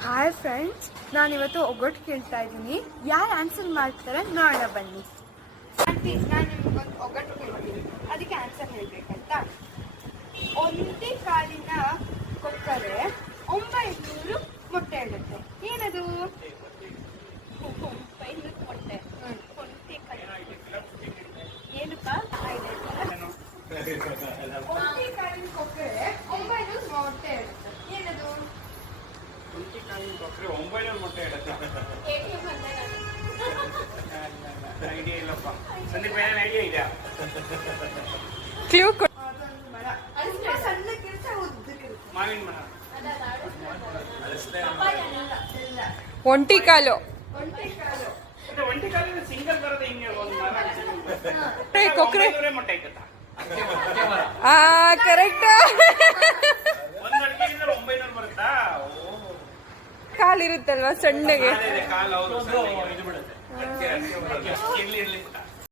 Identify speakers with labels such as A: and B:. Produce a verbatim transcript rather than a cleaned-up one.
A: Hi friends, ನಾನಿವತ್ತು ಒಗ್ಗಟ್ಟು ಕೇಳ್ತಾ ಇದ್ದೀನಿ. ಯಾರು ಆನ್ಸರ್ ಮಾಡ್ತಾರೆ ನೋಡೋಣ ಬನ್ನಿ. ಆಂಟಿ, ನಾನು ನಿಮ್ಗೊಂದು ಒಗ್ಗಟ್ಟು ಕೇಳ್ತೀನಿ, ಅದಕ್ಕೆ ಆನ್ಸರ್ ಹೇಳ್ಬೇಕಂತ. ಒಂದೇ ಕಾಲಿನ ಕೊಕ್ಕರೆ ಒಂಬೈನೂರು ಮೊಟ್ಟೆ ಇಡುತ್ತೆ, ಏನದು? ಒಂಬೈನೂರು ಮೊಟ್ಟೆ. ಒಂದೇ ಏನಪ್ಪ? ಒಂದೇ ಕಾಲಿನ ಕೊಕ್ಕರೆ ಒಂಬೈನೂರು ಮೊಟ್ಟೆ ಇಡುತ್ತೆ, ಏನದು?
B: ಒಂಬೈನೂರು ಮೊಟ್ಟೆ ಇಡುತ್ತೆ. ಐಡಿಯಾ ಇಲ್ಲಪ್ಪ. ಸಂದೀಪ್ ಏನೇನು ಐಡಿಯಾ ಇದೆಯಾ?
A: ಕ್ಲೂ
B: ಮಾವಿನ ಮರ.
A: ಒಂಟಿ ಕಾಲು.
B: ಒಂಟಿ ಕಾಲಿನ ಸಿಂಗಲ್ ಬರೋದು ಹಿಂಗೆ ಒಂದು ಮರ
A: ಕೊಕ್ಕರೆ
B: ಮೊಟ್ಟೆ ಇಕ್ಕತ್ತಾ?
A: ಆ ಕರೆಕ್ಟ್.
B: ಒಂದು ಅಡಿಕೆಯಿಂದ ಒಂಬೈನೂರು ಬರುತ್ತಾ?
A: ಕಾಲಿರುತ್ತಲ್ವಾ ಸಣ್ಣಗೆ.
B: ಕಾಲು ಅವರು ಇದು ಬಿಡುತ್ತೆ. ಇರ್ಲಿ ಇರ್ಲಿ